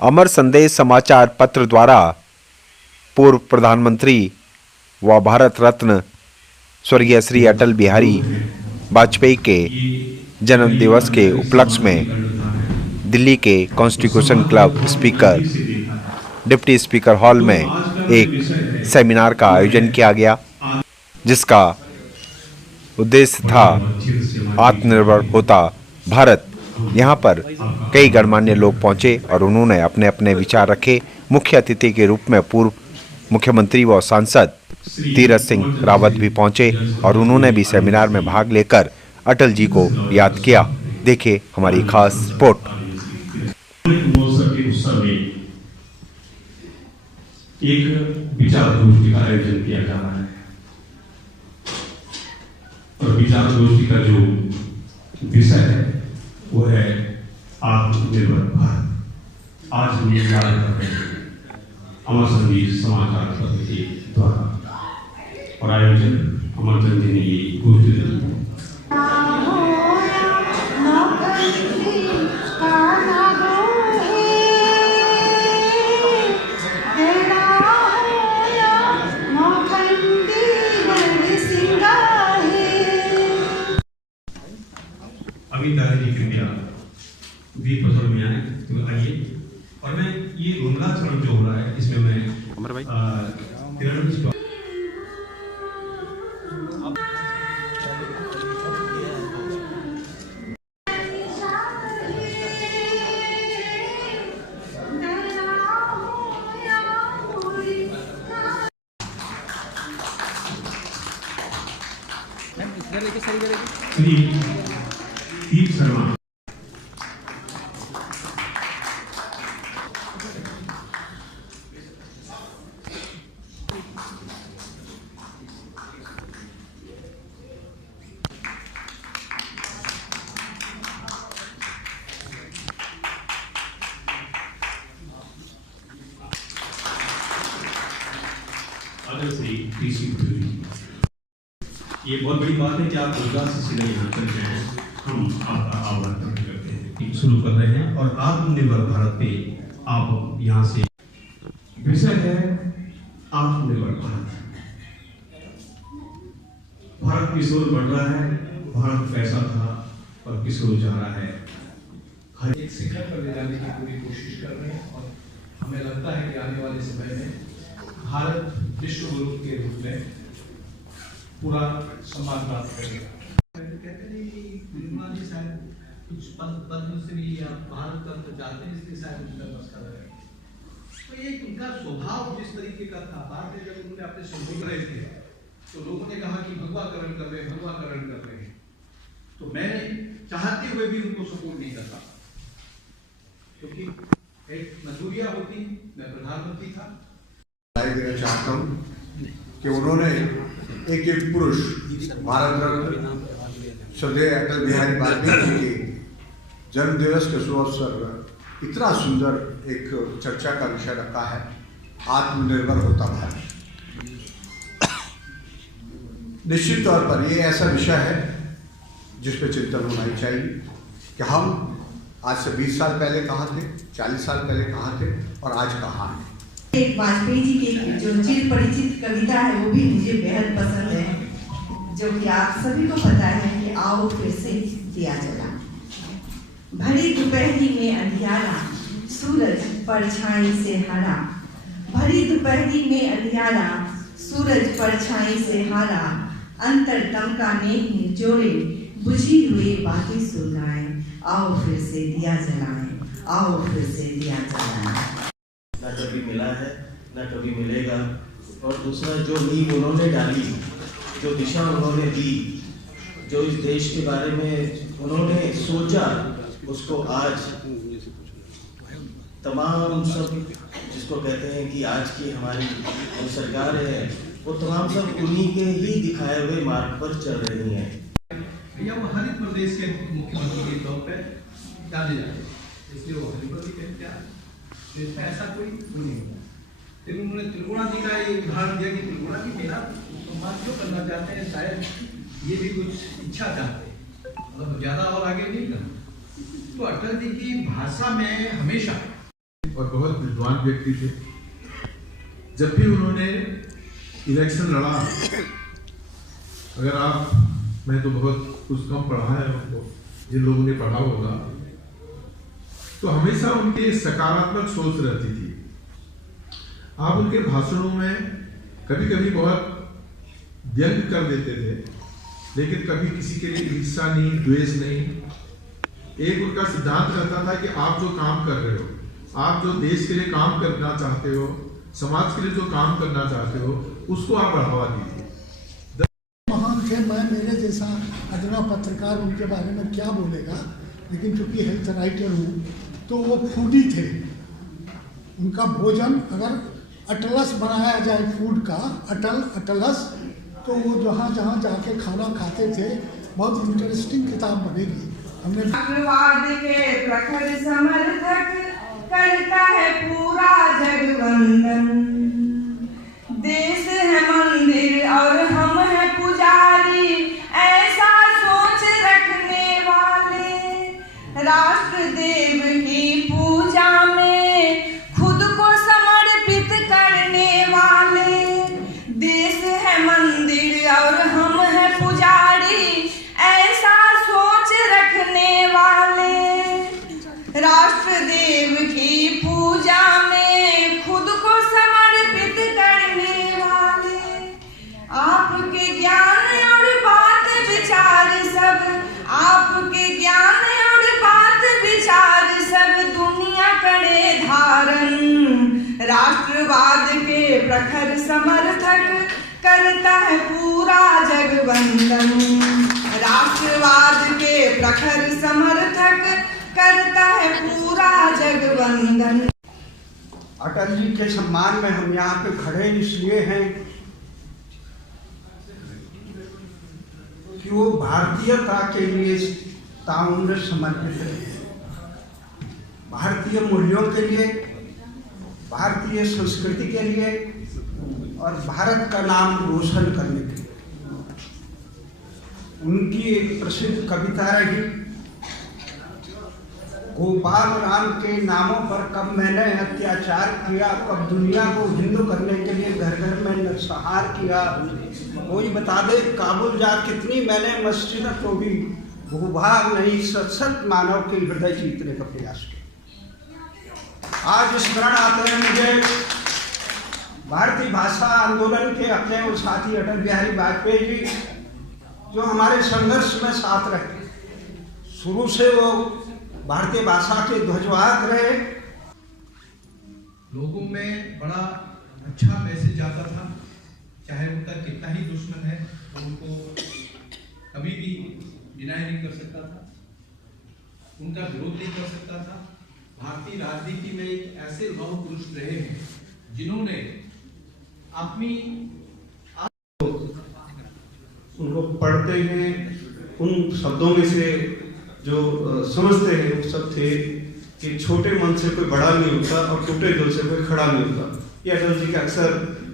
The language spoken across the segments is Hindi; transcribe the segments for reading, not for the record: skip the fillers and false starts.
अमर संदेश समाचार पत्र द्वारा पूर्व प्रधानमंत्री व भारत रत्न स्वर्गीय श्री अटल बिहारी वाजपेयी के जन्म दिवस के उपलक्ष्य में दिल्ली के constitution club speaker deputy speaker hall में एक सेमिनार का आयोजन किया गया, जिसका उद्देश्य था आत्मनिर्भर होता भारत। यहाँ पर कई गणमान्य लोग पहुँचे और उन्होंने अपने अपने विचार रखे। मुख्य अतिथि के रूप में पूर्व मुख्यमंत्री व सांसद तीरथ सिंह रावत भी पहुँचे और उन्होंने भी सेमिनार में भाग लेकर अटल जी को याद किया। देखिए हमारी खास रिपोर्ट। एक विचार गोष्ठी का आयोजन किया जा रहा है और विचार गोष्ठी का जो विषय है वो है आत्मनिर्भर भारत। आज हम ये याद कर रहे हैं अमर संदेश समाचार पत्र के द्वारा और आयोजन अमरचंद जी ने ये गोष्ठी दी। अभी दादाजी कृपया वीर प्रसर में आए तो आइए। और मैं ये उन्मूलन जो हो रहा है इसमें मैं अमर भाई दीप शर्मा ये बहुत बड़ी बात है कि आप रोजगार से सीधे यहाँ तक हैं। हम आपका आभार व्यक्त करते हैं। शुरू कर रहे हैं और आत्मनिर्भर भारत पे आप यहाँ से विषय है आत्मनिर्भर भारत। भारत किस ओर बढ़ रहा है, भारत कैसा था और किस ओर जा रहा है, हर एक शिखर पर ले जाने की पूरी कोशिश कर रहे हैं। और हमें लगता है कि आने वाले समय में भारत विश्व गुरु के रूप में पूरा सम्मान प्राप्त करेगा। कहते हैं कि निर्मला जी शायद कुछ पद्म से भी या भारत रत्न चाहते हैं, इसलिए शायद उनका मसला है। तो ये उनका स्वभाव जिस तरीके का था, बाद में जब उन्होंने अपने संबोध रहे थे तो लोगों ने कहा कि भगवाकरण कर रहे हैं, भगवाकरण कर रहे हैं। तो मैं चाहते हुए भी उनको सपोर्ट नहीं करता, क्योंकि एक मजबूरियां होती। मैं प्रधानमंत्री था। देना चाहता हूँ कि उन्होंने एक पुरुष भारत रत्न स्वर्गीय अटल बिहारी वाजपेयी जी के जन्म दिवस के शुभ अवसर पर इतना सुंदर एक चर्चा का विषय रखा है, आत्मनिर्भर होता भारत। निश्चित तौर पर ये ऐसा विषय है जिस पर चिंतन होना ही चाहिए कि हम आज से 20 साल पहले कहाँ थे, 40 साल पहले कहाँ थे और आज कहाँ हैं। एक वाजपेयी जी की जो चिर परिचित कविता है वो भी मुझे बेहद पसंद है, जो कि आप सभी को पता है कि आओ फिर से दिया जला। भरी दोपहरी में अंधियारा, सूरज परछाई से हारा। भरी दोपहरी में अंधियारा, सूरज परछाई से हारा। अंतरतम का नेह निचोड़े, बुझी हुई बातें सुलगाए। आओ फिर से दिया जलाएं, आओ फिर से दिया जलाएं। ना कभी मिला है ना कभी मिलेगा। और दूसरा जो नींव उन्होंने डाली, जो दिशा उन्होंने दी, जो इस देश के बारे में उन्होंने सोचा, उसको आज तमाम सब जिसको कहते हैं कि आज की हमारी जो सरकार है वो तमाम सब उन्हीं के ही दिखाए हुए मार्ग पर चल रही हैं। भैया वो हरित प्रदेश के मुख्यमंत्री के तौर पर जाने जाते, इसलिए वो हरित प्रदेश क्या इसमें ऐसा कोई नहीं होता। फिर उन्होंने त्रिगुणा जी का ये उदाहरण दिया कि त्रिगुणा जी मेरा सम्मान क्यों करना चाहते हैं, शायद ये भी कुछ इच्छा चाहते हैं, मतलब ज्यादा और आगे नहीं करना। तो अटल जी की भाषा में हमेशा और बहुत विद्वान व्यक्ति थे। जब भी उन्होंने इलेक्शन लड़ा, अगर आप, मैं तो बहुत कुछ कम पढ़ा है उनको, जिन लोगों ने पढ़ा होगा, तो हमेशा उनकी सकारात्मक सोच रहती थी। आप उनके भाषणों में कभी कभी बहुत व्यंग कर देते थे, लेकिन कभी किसी के लिए ईर्ष्या नहीं, द्वेष नहीं। एक उनका सिद्धांत रहता था कि आप जो काम कर रहे हो, आप जो देश के लिए काम करना चाहते हो, समाज के लिए जो काम करना चाहते हो, उसको आप बढ़ावा दीजिए। महान थे, मैं मेरे जैसा अदना पत्रकार उनके बारे में क्या बोलेगा, लेकिन चूंकि हेल्थ राइटर हूँ तो वो फूडी थे। उनका भोजन अगर अटलस बनाया जाए फूड का, अटलस, तो वो जहाँ जहाँ जाके खाना खाते थे। बहुत इंटरेस्टिंग किताब बनेगी। हमने राष्ट्रवाद के प्रखर समर्थक करता है पूरा जग वंदन। देश है मंदिर और हम है पुजारी, ऐसा सोच रखने वाले। राष्ट्र देव की पूजा में खुद को समर्पित करने वाले। देश है मंदिर और हम है पुजारी, ऐसा सोच रखने वाले। राष्ट्र देव की पूजा में खुद को समर्पित करने वाले। आपके ज्ञान और बात विचार सब, आपके ज्ञान और बात विचार सब दुनिया करे धारण। राष्ट्रवाद के प्रखर समर्थक करता है पूरा जग वंदन। राष्ट्रवाद के प्रखर समर्थक करता है पूरा जग वंदन। अटल जी के सम्मान में हम यहाँ पे खड़े इसलिए हैं कि वो भारतीयता के लिए ताउम्र समर्पित रहे, भारतीय मूल्यों के लिए, भारतीय संस्कृति के लिए और भारत का नाम रोशन करने के लिए। उनकी एक प्रसिद्ध कविता रही, गोपाल राम के नामों पर कब मैंने अत्याचार किया, कब दुनिया को हिंदू करने के लिए घर घर में नरसंहार किया। कोई बता दे काबुल जा कितनी मैंने मस्जिद को भी भूभाग नहीं, सत सत मानव के हृदय जीतने का प्रयास किया। आज स्मरण आते हैं मुझे भारतीय भाषा आंदोलन के अपने वो साथी अटल बिहारी वाजपेयी जी, जो हमारे संघर्ष में साथ रहे। शुरू से वो भारतीय भाषा के ध्वजवाहक रहे। लोगों में बड़ा अच्छा मैसेज जाता था, चाहे उनका कितना ही दुश्मन है उनको कभी भी डिनाई नहीं कर सकता था, उनका विरोध नहीं कर सकता था। भारतीय राजनीति में एक ऐसे लौह पुरुष रहे हैं जिन्होंने अपनी उनको पढ़ते हैं, उन शब्दों में से जो समझते हैं वो सब थे कि छोटे मन से कोई बड़ा नहीं होता और टूटे दिल से कोई खड़ा नहीं होता। ये अटल जी का अक्सर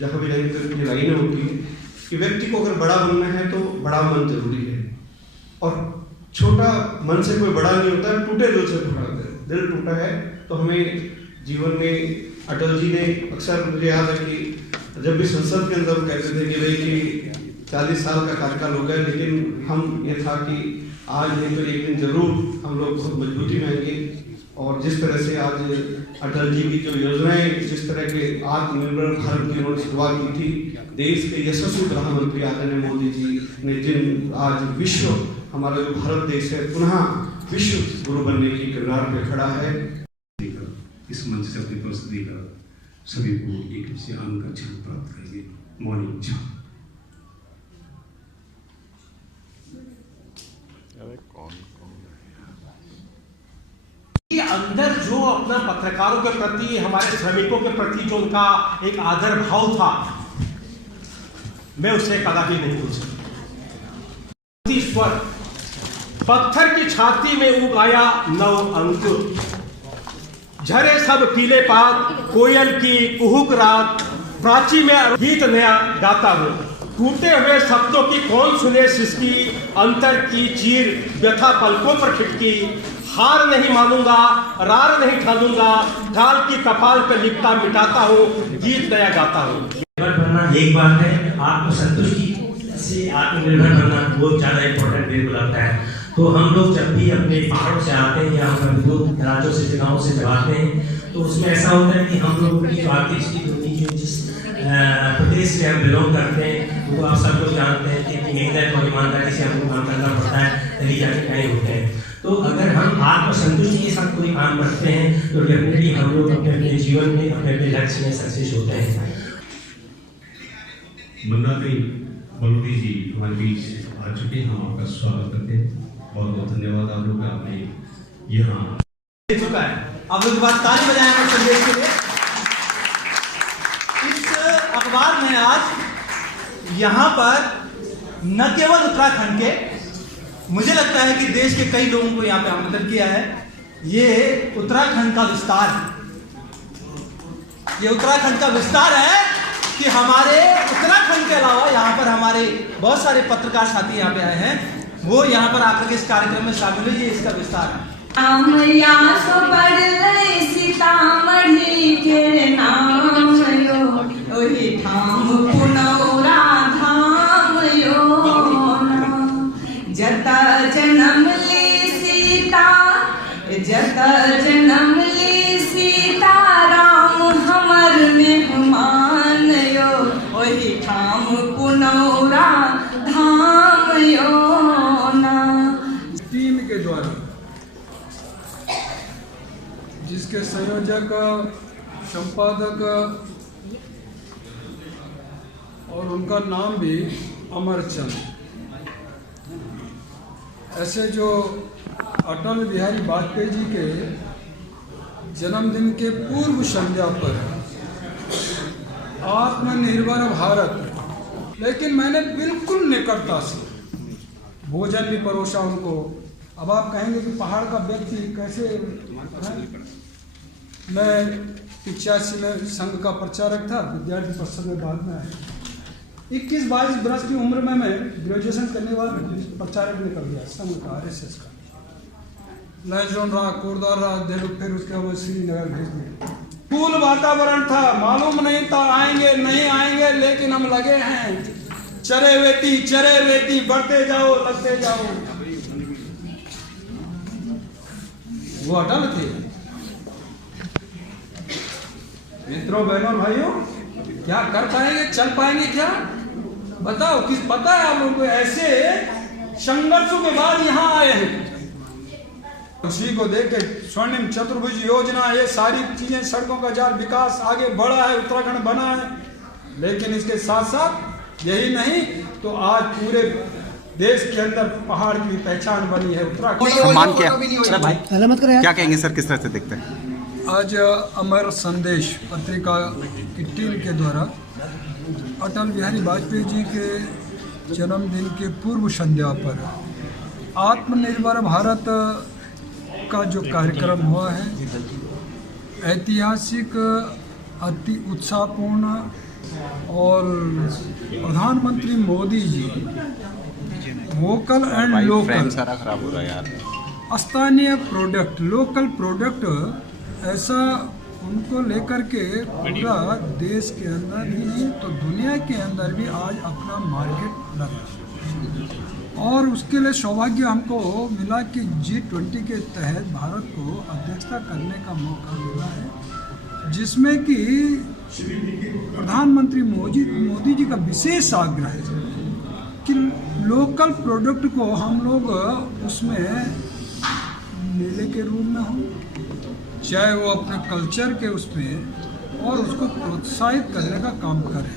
जहाँ भी रहेंगे तो ये लाइनें होती हैं कि व्यक्ति को अगर बड़ा बनना है तो बड़ा मन जरूरी है, और छोटा मन से कोई बड़ा नहीं होता, टूटे दिल से खड़ा होता है। दिल टूटा है तो हमें जीवन में अटल जी ने अक्सर, मुझे याद है कि जब भी संसद के अंदर कहते थे कि भाई कि 40 साल का कार्यकाल हो गया, लेकिन हम ये था कि आज नहीं तो एक दिन जरूर हम लोग बहुत मजबूती में आएंगे। और जिस तरह से आज अटल जी की जो योजनाएं, जिस तरह के आत्मनिर्भर भारत की उन्होंने शुरुआत की थी, देश के यशस्वी प्रधानमंत्री आदरणीय मोदी जी ने जिन आज विश्व, हमारा जो भारत देश है पुनः विश्व गुरु बनने की किनार पे खड़ा है। इस मंच से अपनी प्रस्तुति का सभी को एक आनंद का क्षण प्राप्त करेंगे। मॉर्निंग क्षण के अंदर जो अपना पत्रकारों के प्रति, हमारे श्रमिकों के प्रति जो उनका एक आदर भाव था, मैं उसे कदापि नहीं भूल सकता। स्वर पत्थर की छाती में उगाया नव अंकुर, झरे सब पीले पात, कोयल की कुहुक रात, प्राची में गीत नया गाता हूँ। टूटे हुए शब्दों की कौन सुने सिसकी, अंतर की चीर व्यथा पलकों पर खिटकी, हार नहीं मानूंगा, रार नहीं ठानूंगा, ढाल की कपाल पे लिपटा मिटाता हूँ, गीत नया गाता हूँ। निर्भर बनना एक बात है, आत्मसंतुष्टि से आत्मनिर्भर बनना वो ज़्यादा इम्पोर्टेंट मेरे को लगता है। तो हम लोग जब भी अपने पहाड़ों से आते हैं या हम दूर राज्यों से जगहों से जब आते हैं तो उसमें ऐसा होता है कि हम लोगों की जो आर्थिक स्थिति होती है, जिस प्रदेश से हम बिलोंग करते हैं, वो आप सब लोग जानते हैं कि मेहनत और ईमानदारी से हमको काम करना पड़ता है, तभी जाके कहीं होते हैं। तो अगर हम आत्मसंतुष्टि के साथ कोई काम करते हैं तो डेफिनेटली हम लोग अपने अपने जीवन में अपने अपने लक्ष्य में सक्सेस होते हैं। बलूदी जी हमारे बीच आ चुके हैं, हम आपका स्वागत करते हैं। बहुत बहुत धन्यवाद आप लोग आपने यहाँ चुका है। आप लोग बात ताली बजाएं हमारे संदेश के लिए। इस अखबार में आज यहाँ पर न केवल उत्तराखंड के, मुझे लगता है कि देश के कई लोगों को यहाँ पे आमंत्रित किया है। ये उत्तराखंड का विस्तार है, ये उत्तराखंड का विस्तार है कि हमारे उत्तराखंड के अलावा यहाँ पर हमारे बहुत सारे पत्रकार साथी यहाँ पे आए हैं, वो यहाँ पर आकर के इस कार्यक्रम में शामिल हुए। ये इसका विस्तार है। सीतामढ़ी के नाम यो ओही ठाम पुनौरा धाम यो जता जन्म ली सीता, जता जन्म ली सीता राम हमर मेहमान यो ओही ठाम पुनौरा धाम यो ना। टीम के द्वारा जिसके संयोजक, संपादक और उनका नाम भी अमरचंद, ऐसे जो अटल बिहारी वाजपेयी जी के जन्मदिन के पूर्व संध्या पर आत्मनिर्भर भारत, लेकिन मैंने बिल्कुल निकटता से भोजन भी परोसा उनको। अब आप कहेंगे कि पहाड़ का व्यक्ति कैसे है? मैं 85 में संघ का प्रचारक था, विद्यार्थी परिषद में बाद में आया। 21-22 वर्ष की उम्र में मैं ग्रेजुएशन करने वाला प्रचारक निकल गया संघ का, RSS का। लहजोन रहा, कोरदार रहा, देलू, फिर उसके बाद श्रीनगर भेज दिया। कूल वातावरण था, मालूम नहीं था आएंगे नहीं आएंगे, लेकिन हम लगे हैं। चरे वेती बढ़ते जाओ, लगते जाओ। वो अटल थे। मित्रों, बहनों, भाइयों, क्या कर पाएंगे, चल पाएंगे क्या? बताओ, किस पता है आप लोगों को? ऐसे संघर्षों के बाद यहाँ आए हैं। उसी को देख के स्वर्णिम चतुर्भुज योजना, ये सारी चीजें, सड़कों का जाल, विकास आगे बढ़ा है, उत्तराखंड बना है। लेकिन इसके साथ साथ यही नहीं तो आज पूरे देश के अंदर पहाड़ की पहचान बनी है उत्तराखंड। सम्मान क्या कहेंगे सर, किस तरह से देखते हैं? आज अमर संदेश पत्रिका की टीम के द्वारा अटल बिहारी वाजपेयी जी के जन्मदिन के पूर्व संध्या पर आत्मनिर्भर भारत का जो कार्यक्रम हुआ है, ऐतिहासिक, अति उत्साहपूर्ण, और प्रधानमंत्री Modi ji vocal and local, खराब हो रहा है यार, स्थानीय प्रोडक्ट, लोकल प्रोडक्ट, ऐसा उनको लेकर के पूरा देश के अंदर ही नहीं तो दुनिया के अंदर भी आज अपना मार्केट लगा। और उसके लिए सौभाग्य हमको मिला कि G20 के तहत भारत को अध्यक्षता करने का मौका मिला है, जिसमें कि प्रधानमंत्री मोदी जी का विशेष आग्रह है कि लोकल प्रोडक्ट को हम लोग उसमें मेले के रूप में हो, चाहे वो अपने कल्चर के उसमें, और उसको प्रोत्साहित करने का काम करें।